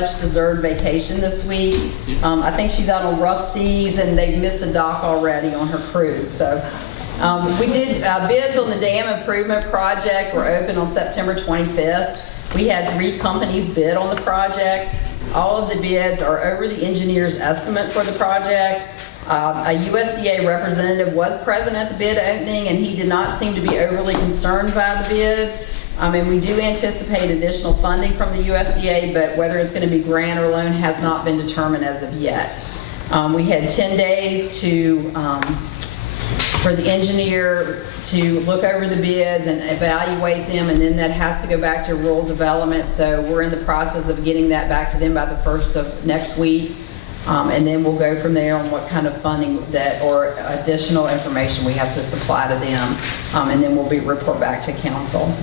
much deserved vacation this week. I think she's out on rough seas and they've missed a dock already on her cruise. So we did bids on the dam improvement project were open on September 25th. We had 3 companies bid on the project. All of the bids are over the engineer's estimate for the project. A USDA representative was present at the bid opening and he did not seem to be overly concerned by the bids. And we do anticipate additional funding from the USDA, but whether it's going to be grant or loan has not been determined as of yet. We had 10 days for the engineer to look over the bids and evaluate them, and then that has to go back to rural development. So we're in the process of getting that back to them by the 1st of next week. And then we'll go from there on what kind of funding that or additional information we have to supply to them. And then we'll report back to council.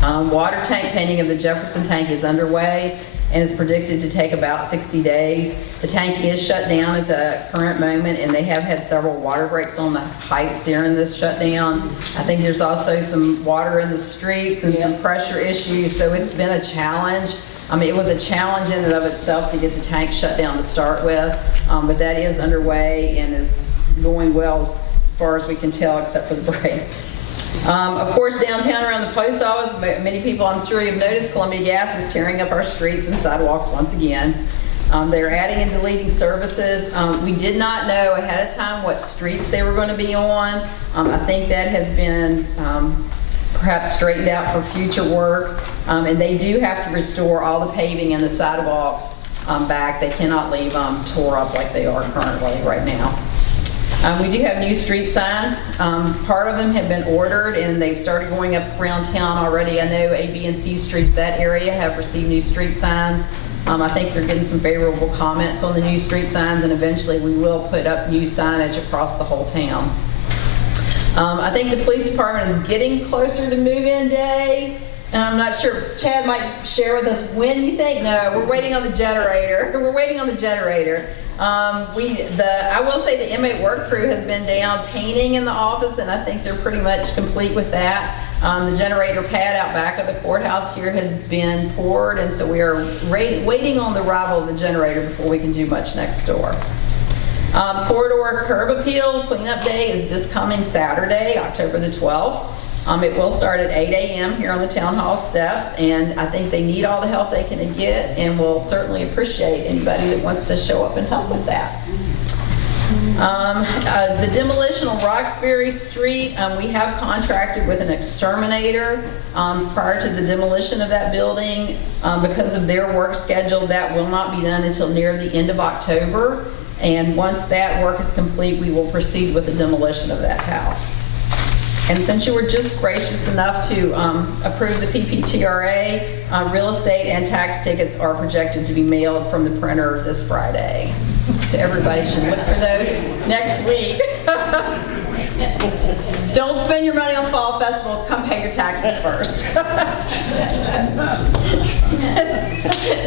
Water tank painting of the Jefferson tank is underway and is predicted to take about 60 days. The tank is shut down at the current moment, and they have had several water breaks on the heights during this shutdown. I think there's also some water in the streets and some pressure issues, so it's been a challenge. It was a challenge in and of itself to get the tank shut down to start with, but that is underway and is going well as far as we can tell, except for the breaks. Of course, downtown around the post office, many people, I'm sure you've noticed, Columbia Gas is tearing up our streets and sidewalks once again. They're adding and deleting services. We did not know ahead of time what streets they were going to be on. I think that has been perhaps straightened out for future work. And they do have to restore all the paving and the sidewalks back. They cannot leave them tore up like they are currently right now. We do have new street signs. Part of them have been ordered and they've started going up around town already. I know A, B, and C streets, that area, have received new street signs. I think they're getting some favorable comments on the new street signs, and eventually we will put up new signage across the whole town. I think the police department is getting closer to move-in day. I'm not sure, Chad might share with us when you think. No, we're waiting on the generator. We're waiting on the generator. I will say the inmate work crew has been down painting in the office, and I think they're pretty much complete with that. The generator pad out back of the courthouse here has been poured, and so we are waiting on the arrival of the generator before we can do much next door. Corridor curb appeal cleanup day is this coming Saturday, October the 12th. It will start at 8 a.m. here on the town hall steps, and I think they need all the help they can get, and will certainly appreciate anybody that wants to show up and help with that. The demolition on Roxbury Street, we have contracted with an exterminator prior to the demolition of that building. Because of their work schedule, that will not be done until near the end of October, and once that work is complete, we will proceed with the demolition of that house. And since you were just gracious enough to approve the PPTRA, real estate and tax tickets are projected to be mailed from the printer this Friday. So everybody should look for those next week. Don't spend your money on Fall Festival. Come pay your taxes first.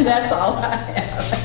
That's all I have.